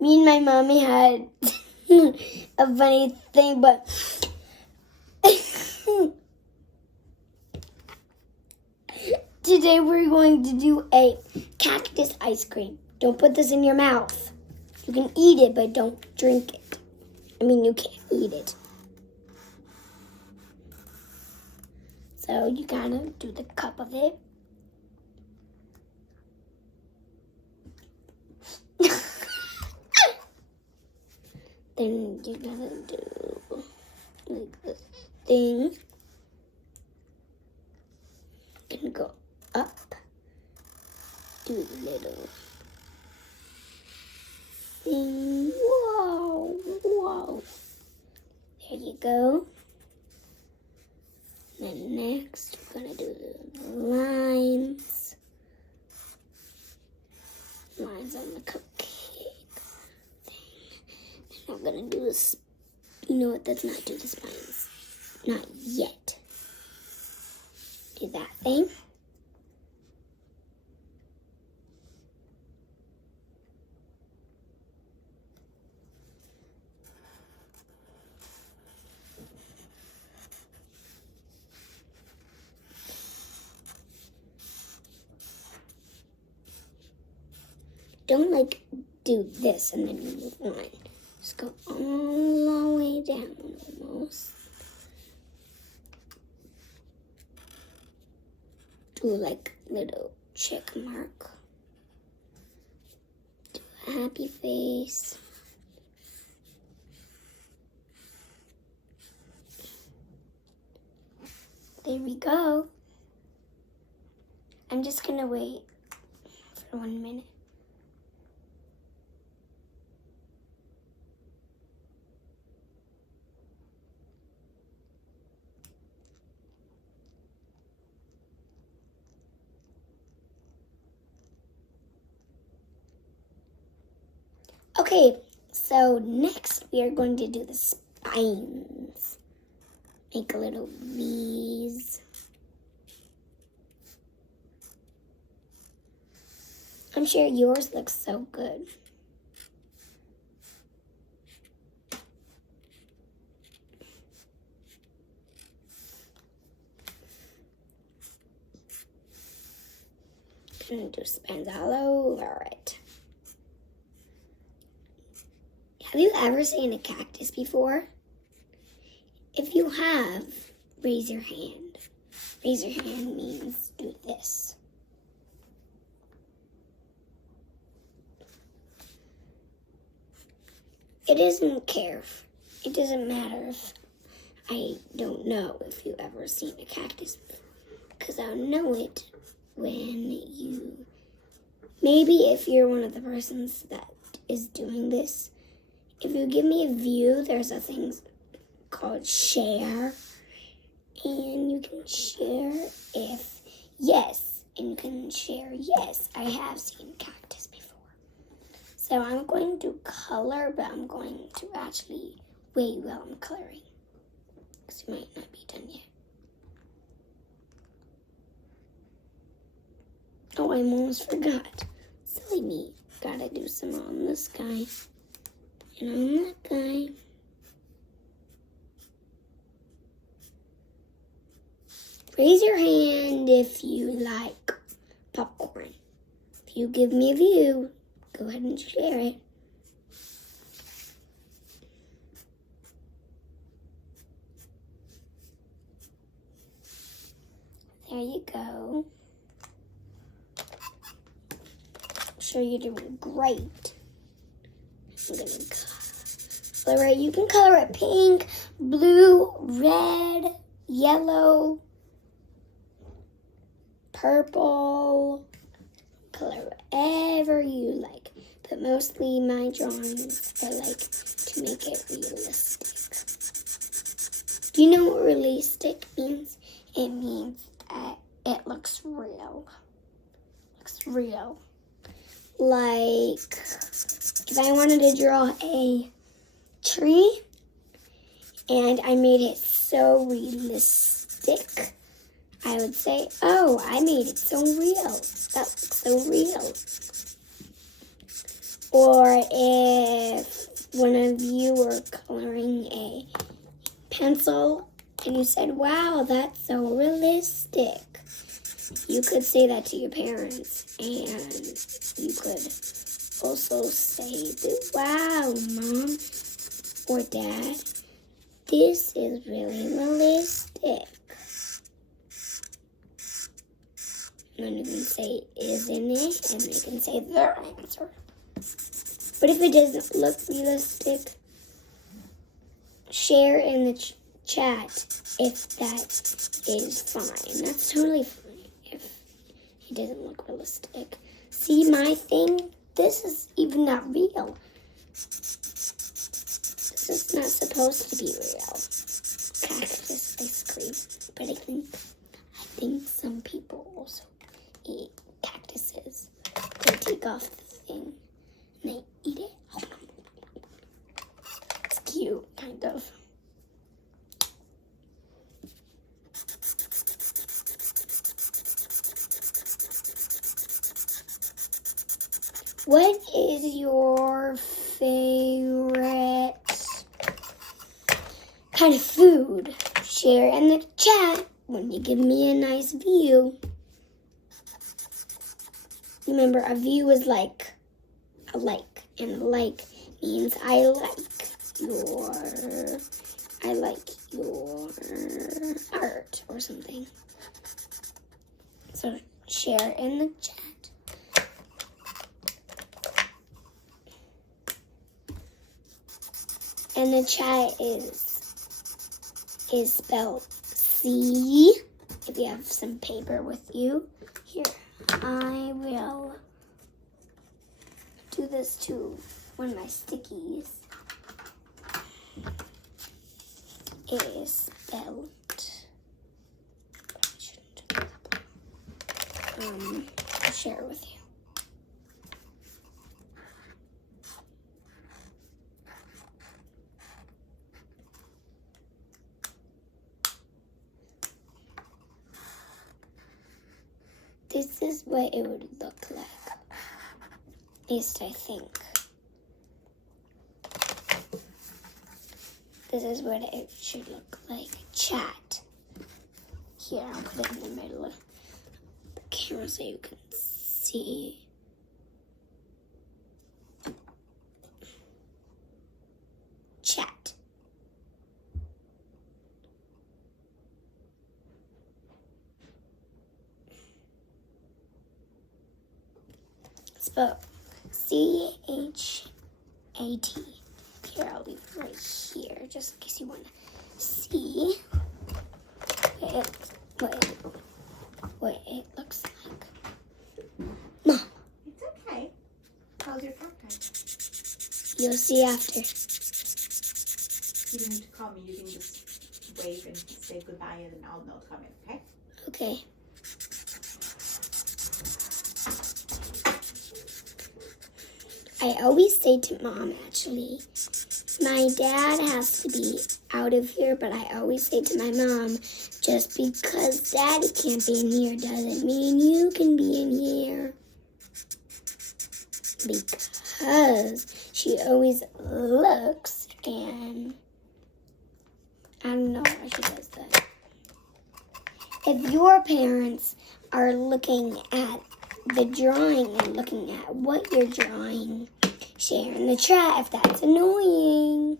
me and my mommy had a funny thing, but today we're going to do a cactus ice cream. Don't put this in your mouth. You can eat it, but don't drink it. I mean, you can't eat it. So you gotta do the cup of it. Then you're gonna do like this thing. You're gonna go up. Do the little thing. Whoa, whoa. There you go. And then next, we're gonna do the lines. Lines on the cupcake thing. Then I'm gonna do this. You know what? Let's not do the spines. Not yet. Do that thing. Don't like do this and then you move on. Just go all the way down almost. Do like little check mark. Do a happy face. There we go. I'm just gonna wait for 1 minute. Okay, so next we are going to do the spines. Make a little V's. I'm sure yours looks so good. Gonna do spines all over it. Have you ever seen a cactus before? If you have, raise your hand. Raise your hand means do this. It doesn't matter if I don't know if you ever seen a cactus, because I'll know it when you, maybe if you're one of the persons that is doing this, if you give me a view, there's a thing called share, and you can share if yes, and you can share yes, I have seen cactus before. So I'm going to color, but I'm going to actually wait while I'm coloring, because it might not be done yet. Oh, I almost forgot. Silly me. Gotta do some on this guy. And on that guy. Raise your hand if you like popcorn. If you give me a view, go ahead and share it. There you go. I'm sure you're doing great. I'm gonna color it. You can color it pink, blue, red, yellow, purple. Color whatever you like. But mostly my drawings I like to make it realistic. Do you know what realistic means? It means that it looks real. Looks real. Like, if I wanted to draw a tree and I made it so realistic, I would say, oh, I made it so real. That looks so real. Or if one of you were coloring a pencil and you said, wow, that's so realistic. You could say that to your parents, and you could also say, wow, Mom or Dad, this is really realistic. And then you can say, isn't it? And they can say their answer. But if it doesn't look realistic, share in the chat if that is fine. That's totally fine if it doesn't look realistic. See my thing? This is even not real. This is not supposed to be real. Cactus ice cream. But I think some people also eat cactuses. They take off the thing and they eat it. It's cute, kind of. What is your favorite kind of food? Share in the chat when you give me a nice view. Remember, a view is like a like, and a like means I like your art or something. So share in the chat. And the chat is spelled C. If you have some paper with you. Here, I will do this to one of my stickies. It is spelled. I'll share it with you. This is what it would look like. At least I think. This is what it should look like. Chat. Here, I'll put it in the middle of the camera so you can see. Chat. Spell C-H-A-T. Here, I'll leave it right here, just in case you want to see what it looks like. Mom. It's okay. How's your cacti? You'll see after. You don't need to call me. You can just wave and say goodbye, and then I'll know to come in, okay? Okay. I always say to Mom, actually, my dad has to be out of here, but I always say to my mom, just because Daddy can't be in here doesn't mean you can be in here. Because she always looks, and I don't know why she does that. If your parents are looking at the drawing and looking at what you're drawing, share in the chat if that's annoying.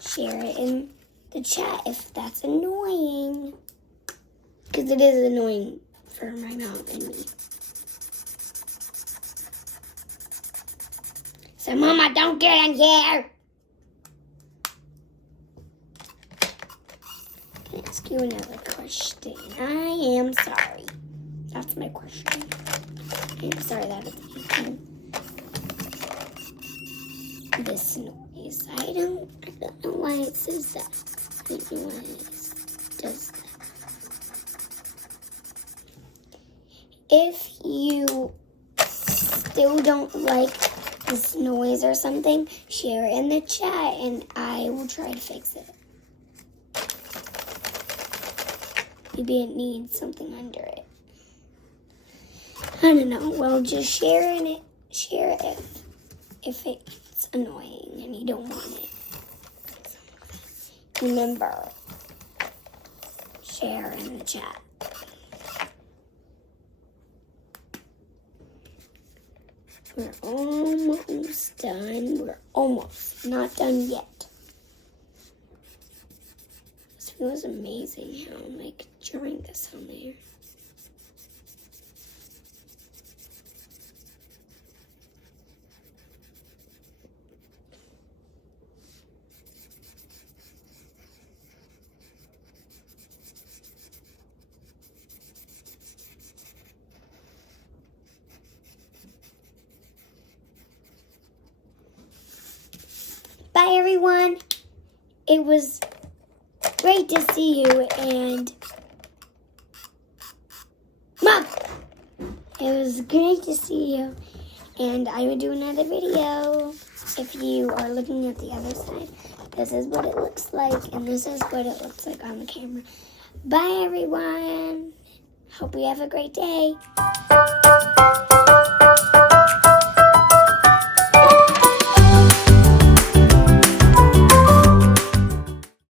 Share it in the chat if that's annoying. Because it is annoying for my mom and me. So, Mama, don't get in here. Can I ask you another question? I am sorry. That's my question. I'm sorry that it's making this noise. I don't know why it says that. I don't know why it does that. If you still don't like this noise or something, share it in the chat and I will try to fix it. Maybe it needs something under it. I don't know. Well, just share in it. Share it if it's annoying and you don't want it. Remember, share in the chat. We're almost done. We're almost not done yet. This feels amazing how I'm like drawing this on there. Bye, everyone. It was great to see you, and Mom, it was great to see you, and I will do another video. If you are looking at the other side, this is what it looks like, and this is what it looks like on the camera. Bye, everyone. Hope you have a great day.